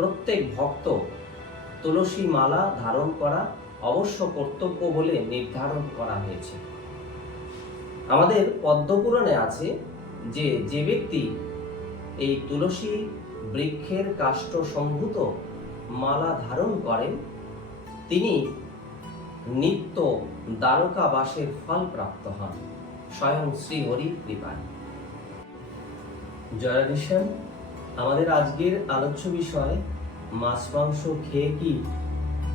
প্রত্যেক ভক্ত তুলসী মালা ধারণ করা অবশ্য কর্তব্য বলে নির্ধারণ করা হয়েছে। আমাদের পদ্মপুরাণে আছে যে যে ব্যক্তি এই তুলসী বৃক্ষের কাষ্ঠ সম্ভূত মালা ধারণ করেন তিনি নিত্য দ্বারকাবাসের ফল প্রাপ্ত হন স্বয়ং শ্রী হরির কৃপায়। জয়াদিশান, আমাদের আজকের আলোচ্য বিষয় মাছ মাংস খেয়ে কি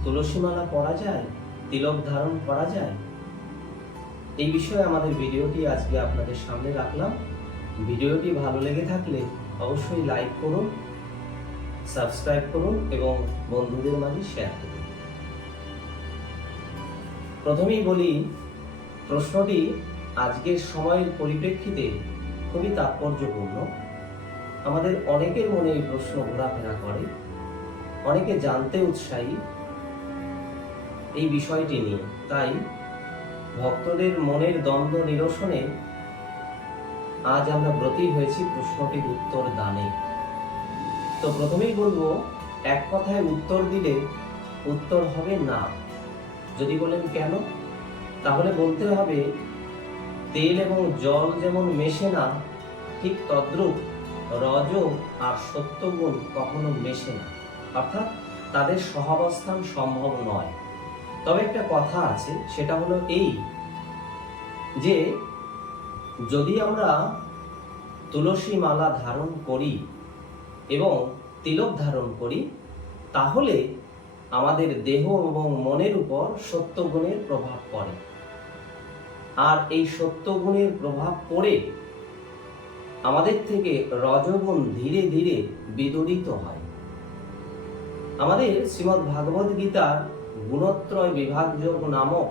তুলসী মালা পরা যায়, তিলক ধারণ করা যায়? এই বিষয়ে আমাদের ভিডিওটি আজকে আপনাদের সামনে রাখলাম। ভিডিওটি ভালো লেগে থাকলে অবশ্যই লাইক করুন, সাবস্ক্রাইব করুন এবং বন্ধুদের মাঝে শেয়ার করুন। প্রথমেই বলি, প্রশ্নটি আজকের সময়ের পরিপ্রেক্ষিতে খুবই তাৎপর্যপূর্ণ। আমাদের অনেকের মনে এই প্রশ্ন ঘোরাফেরা করে, অনেকে জানতে উৎসাহী এই বিষয়টি নিয়ে। তাই ভক্তদের মনের দ্বন্দ্ব নিরসনে আজ আমরা ব্রতী হয়েছি প্রশ্নটির উত্তর দানে। তো প্রথমেই বলবো, এক কথায় উত্তর দিলে উত্তর হবে না। যদি বলেন কেন, তাহলে বলতে হবে তেল এবং জল যেমন মেশে না, ঠিক তদ্রূপ রজ আর সত্যগুণ কখনো মেশে না, অর্থাৎ তাদের সহাবস্থান সম্ভব নয়। তবে একটা কথা আছে, সেটা হলো এই যে যদি আমরা তুলসী মালা ধারণ করি এবং তিলক ধারণ করি, তাহলে আমাদের দেহ এবং মনের উপর সত্যগুণের প্রভাব পড়ে। আর এই সত্যগুণের প্রভাব পড়ে আমাদের থেকে রজগুণ ধীরে ধীরে বিদূরিত হয়। আমাদের শ্রীমদ্ ভাগবত গীতার গুণত্রয় বিভাগযোগ নামক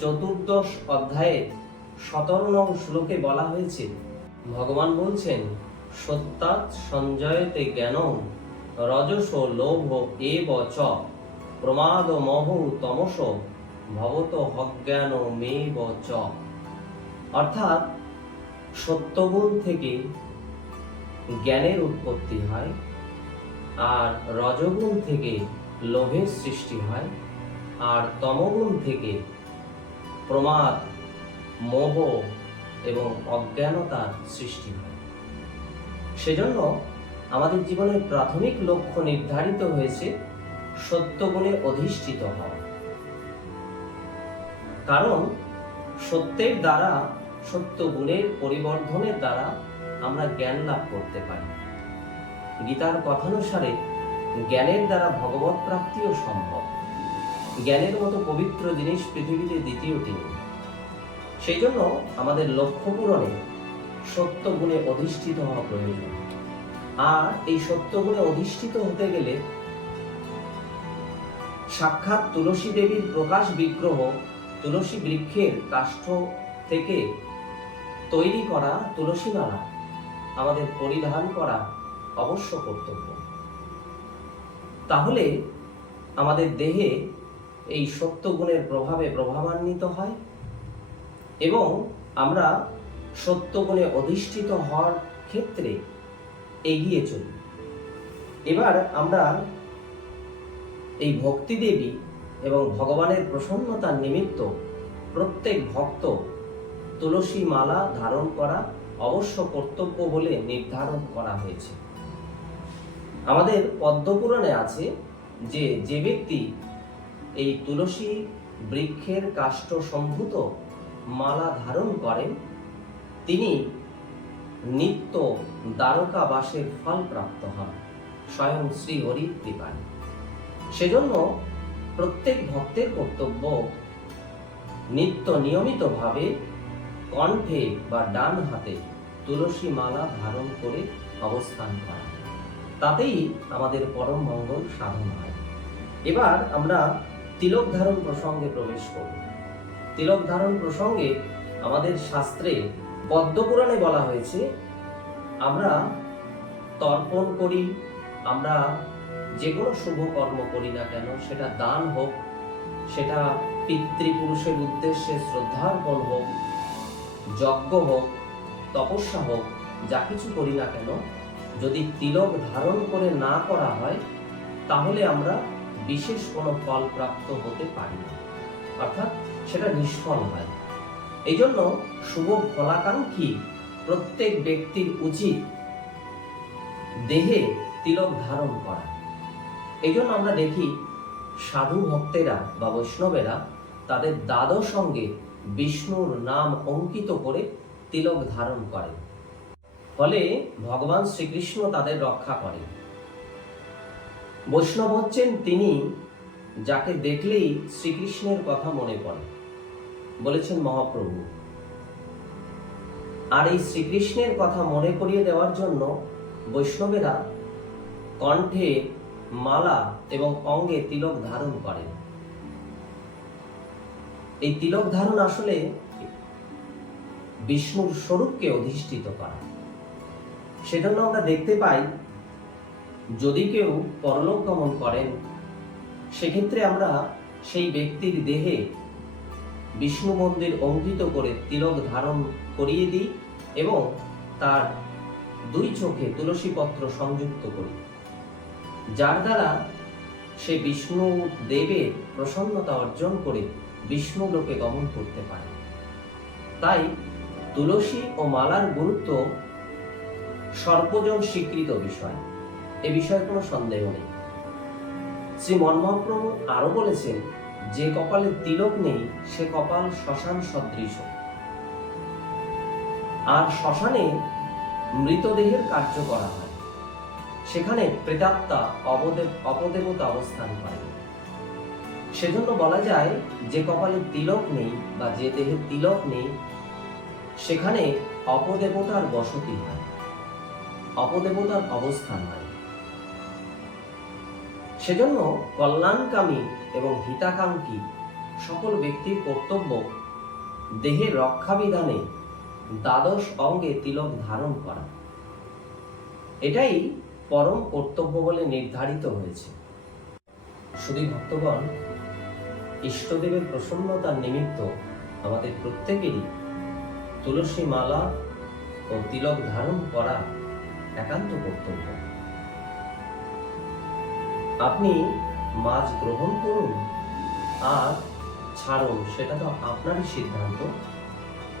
14 অধ্যায়ে 17 নং শ্লোকে বলা হয়েছে, ভগবান বলছেন, সত্যাৎ সঞ্জয়তে জ্ঞানম রজস লোভ এব চ প্রমাদ মোহ তমস ভবত অজ্ঞান মেব চ। অর্থাৎ সত্যগুণ থেকে জ্ঞানের উৎপত্তি হয়, আর রজগুণ থেকে লোভের সৃষ্টি হয়, আর তমগুণ থেকে প্রমাদ, মোহ এবং অজ্ঞানতার সৃষ্টি হয়। সেজন্য আমাদের জীবনের প্রাথমিক লক্ষ্য নির্ধারিত হয়েছে সত্যগুণে অধিষ্ঠিত হওয়া। কারণ সত্যের দ্বারা, সত্যগুণের পরিবর্ধনের দ্বারা আমরা জ্ঞান লাভ করতে পারি। গীতার কথানুসারে জ্ঞানের দ্বারা ভগবৎ প্রাপ্তিও সম্ভব। জ্ঞানের মতো পবিত্র জিনিস পৃথিবীতে দ্বিতীয়টি নেই। সেই জন্য আমাদের লক্ষ্য পূরণে সত্যগুণে অধিষ্ঠিত হওয়া প্রয়োজন। আর এই সত্যগুণে অধিষ্ঠিত হতে গেলে সাক্ষাৎ তুলসী দেবীর প্রকাশ বিগ্রহ তুলসী বৃক্ষের কাষ্ঠ থেকে তৈরি করা তুলসী মালা আমাদের পরিধান করা অবশ্য কর্তব্য। তাহলে আমাদের দেহে এই সত্যগুণের প্রভাবে প্রভাবান্বিত হয় এবং আমরা সত্যগুণে অধিষ্ঠিত হওয়ার ক্ষেত্রে এগিয়ে চলি। এবার আমরা এই ভক্তি দেবী এবং ভগবানের প্রসন্নতার নিমিত্ত প্রত্যেক ভক্ত তুলসী মালা ধারণ করা অবশ্য কর্তব্য বলে নির্ধারণ করা হয়েছে। আমাদের পদ্মপুরাণে আছে যে যে ব্যক্তি এই তুলসী বৃক্ষের কাষ্ঠ সম্ভূত মালা ধারণ করেন তিনি নিত্য দ্বারকাবাসের ফল প্রাপ্ত হন স্বয়ং শ্রী হরির কৃপায়। সেজন্য প্রত্যেক ভক্তের কর্তব্য নিত্য নিয়মিতভাবে কণ্ঠে বা ডান হাতে তুলসী মালা ধারণ করে অবস্থান করা। তাতেই আমাদের পরম মঙ্গল সাধন হয়। এবার আমরা তিলক ধারণ প্রসঙ্গে প্রবেশ করব। তিলক ধারণ প্রসঙ্গে আমাদের শাস্ত্রে পদ্মপুরাণে বলা হয়েছে, আমরা তর্পণ করি, আমরা যে কোনো শুভ কর্ম করি না কেন, সেটা দান হোক, সেটা পিতৃপুরুষের উদ্দেশ্যে শ্রদ্ধার্পণ হোক, যজ্ঞ হোক, তপস্যা হোক, যা কিছু করি না কেন, যদি তিলক ধারণ করে না করা হয় তাহলে আমরা বিশেষ কোনো ফল প্রাপ্ত হতে পারি না, অর্থাৎ সেটা নিষ্ফল হয়। এই জন্য শুভ ফলাকাঙ্ক্ষী প্রত্যেক ব্যক্তির উচিত দেহে তিলক ধারণ করা। এই জন্য আমরা দেখি সাধু ভক্তেরা বা বৈষ্ণবেরা তাদের দ্বাদশ অঙ্গে বিষ্ণুর নাম অঙ্কিত করে তিলক ধারণ করে, ফলে ভগবান শ্রীকৃষ্ণ তাদের রক্ষা করেন। বৈষ্ণব হচ্ছেন তিনি যাকে দেখলেই শ্রীকৃষ্ণের কথা মনে পড়ে, বলেছেন মহাপ্রভু। আর এই শ্রীকৃষ্ণের কথা মনে করিয়ে দেওয়ার জন্য বৈষ্ণবেরা কণ্ঠে মালা এবং অঙ্গে তিলক ধারণ করেন। এই তিলক ধারণ আসলে বিষ্ণুর স্বরূপকে অধিষ্ঠিত করা। সেজন্য আমরা দেখতে পাই, যদি কেউ পরলোক গমন করেন, সেক্ষেত্রে আমরা সেই ব্যক্তির দেহে বিষ্ণু মন্দির অঙ্কিত করে তিলক ধারণ করিয়ে দিই এবং তার দুই চোখে তুলসী পত্র সংযুক্ত করি, যার দ্বারা সে বিষ্ণু দেবের প্রসন্নতা অর্জন করে বিষ্ণু লোকে গমন করতে পারে। তাই তুলসী ও মালার গুরুত্ব সর্বজন স্বীকৃত বিষয়, এ বিষয়ে কোনো সন্দেহ নেই। শ্রী মহাপ্রভু আরো বলেছেন, যে কপালে তিলক নেই সে কপাল শ্মশান সদৃশ। আর শ্মশানে মৃতদেহের কার্য করা হয়, সেখানে প্রেতাত্মা অপদেবতা অবস্থান করে। সেজন্য বলা যায়, যে কপালে তিলক নেই বা যে দেহে তিলক নেই, সেখানে অপদেবতার বসতি হয়, অপদেবতার অবস্থান হয়। সেজন্য কল্যাণকামী এবং হিতাকাঙ্ক্ষী সকল ব্যক্তির কর্তব্য দেহের রক্ষা বিধানে দ্বাদশ অঙ্গে তিলক ধারণ করা। এটাই পরম কর্তব্য বলে নির্ধারিত হয়েছে। শুধু ভক্তগণ, ইষ্টদেবের প্রসন্নতার নিমিত্ত আমাদের প্রত্যেকেরই তুলসী মালা ও তিলক ধারণ করা একান্ত কর্তব্য। আপনি মাছ গ্রহণ করুন আর ছাড়ুন, সেটা তো আপনারই সিদ্ধান্ত।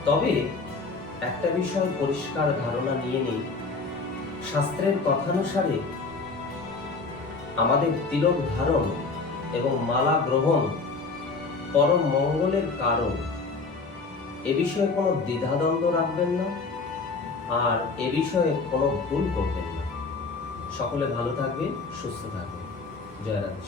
তবে একটা বিষয় পরিষ্কার ধারণা নিয়ে নেই, শাস্ত্রের কথানুসারে আমাদের তিলক ধারণ এবং মালা গ্রহণ পরম মঙ্গলের কারণ। এ বিষয়ে কোনো দ্বিধাদ্বন্দ্ব রাখবেন না, আর এ বিষয়ে কোনো ভুল করবেন না। সকলে ভালো থাকবে, সুস্থ থাকবে। জয় রাধে।